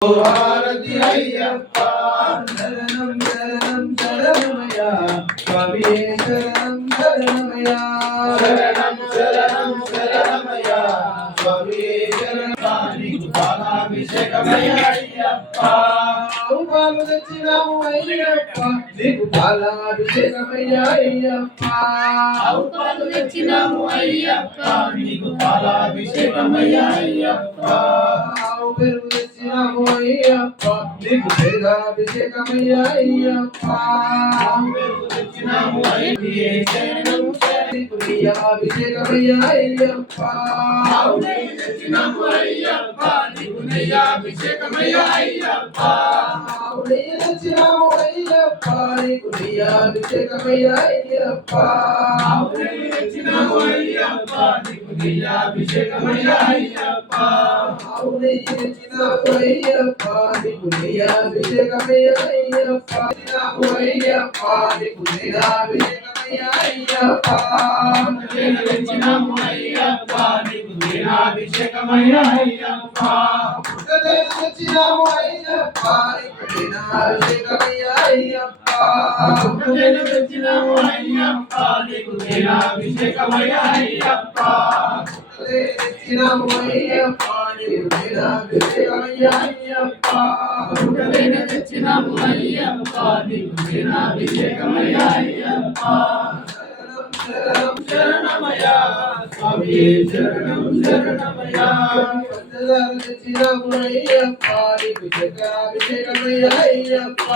హారతి అయ్యప్ప శరణం శరణం శరణమయ్యా స్వామియే శరణం శరణమయ్యా శరణం శరణం శరణమయ్యా స్వామియే శరణానికి పాలాభిషేకమయ్యా అయ్యప్ప పాలు తెచ్చినాము అయ్యప్ప నీకు పాలాభిషేకమయ్యా అయ్యప్ప పాలు తెచ్చినాము అయ్యప్ప నీకు పాలాభిషేకమయ్యా అయ్యప్ప పెరుగు తెచ్చినాము అయ్యప్ప నీకు పెరుగాభిషేకమయ్యా అయ్యప్ప పెరుగు తెచ్చినాము శరణం నీకు నెయ్యాభిషేకమయ్యా అయ్యప్ప తెచ్చినాము అయ్యప్ప నీకు నెయ్యాభిషేకమయ్యా అయ్యప్ప తెచ్చినాము అయ్యప్ప నీకు నెయ్యాభిషేకమయ్యా అయ్యప్ప తెచ్చినాము అయ్యప్ప నీకు నెయ్యాభిషేకమయ్యా అయ్యప్ప తెచ్చినాము అయ్యప్ప నీకు నెయ్యాభిషేకమయ్యా అయ్యప్ప అయ్యప్ప నీకు నెయ్యాభిషేకమయ్యా అయ్యప్ప తెచ్చినాము అయ్యప్ప నీకు నెయ్యాభిషేకమయ్యా అయ్యప్ప తెచ్చినాము అయ్యప్ప నీకు నెయ్యాభిషేకమయ్యా అయ్యప్ప తెచ్చినాము అయ్యప్ప నీకు నెయ్యాభిషేకమయ్యా అయ్యప్ప తెచ్చినాము అయ్యప్ప నీకు నెయ్యాభిషేకమయ్యా అయ్యప్ప తెచ్చినాము అయ్యప్ప నీకు నెయ్యాభిషేకమయ్యా అయ్యప్ప శరణం శరణమయ్యా స్వామియే శరణం శరణమయ్యా తెచ్చినాము అయ్యప్ప నీకు చక్రాభిషేకమయ్యా అయ్యప్ప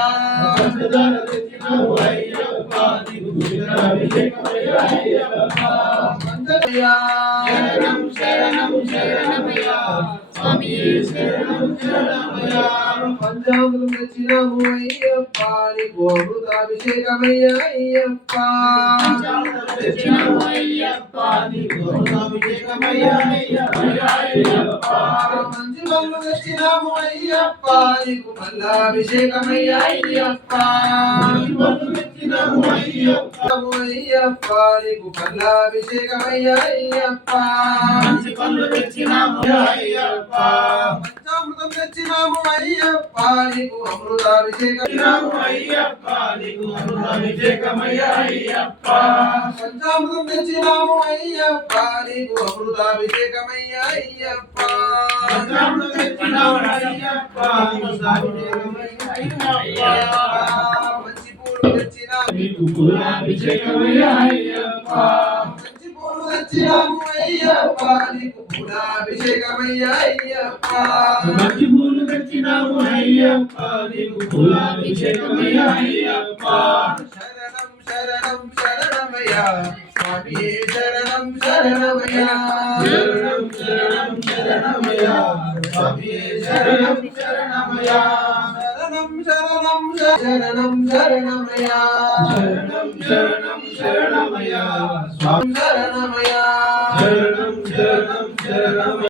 తెచ్చినాము అయ్యప్ప నీకు నెయ్యాభిషేకమయ్యా అయ్యప్ప శరణం శరణం శరణమయ్యా స్వామియే శరణం శరణమయ్యా పంచామృతం తెచ్చినాము అయ్యప్ప నీకు అమృతాభిషేకమయ్యా అయ్యప్ప తెచ్చినాము అయ్యప్ప నీకు అమృతాభిషేకమయ్యా అయ్యప్ప మంచి పనులు తెచ్చినాము అయ్యప్ప నీకు మల్లాభిషేకమయ్యా అయ్యప్ప తెచ్చినాము అయ్యప్ప అయ్యప్ప నీకు మల్లాభిషేకమయ్యా అయ్యప్ప పనులు తెచ్చినాము అయ్యప్ప పంచామృతం తెచ్చినాము అయ్యప్ప నీకు అమృతాభిషేకం అయ్యప్ప నీకు అమృతాభిషేకమయ్యా అయ్యప్ప పంచామృతం తెచ్చినాము అయ్యప్ప నీకు అమృతాభిషేకమయ్యా అయ్యప్ప తెచ్చినాము అయ్యప్ప మంచి పూలు తెచ్చినాము నీకు పూలాభిషేకమయ్యా అయ్యప్ప మంచి పూలు తెచ్చినాము అయ్యప్ప నీకు పూలాభిషేకమయ్యా అయ్యప్ప మంచి పూలు తెచ్చినాము అయ్యప్ప నీకు పూలాభిషేకమయ్యా అయ్యప్ప శరణం శరణం శరణమయ్యా స్వామియే శరణం శరణమయ్యా శరణం శరణం శరణమయ్యా స్వామియే శరణం శరణమయ్యా శరణం శరణం శరణం శరణమయ్యా శరణం శరణం శరణమయ్యా శరణమయ్యా శరణం శరణం శరణమయ్యా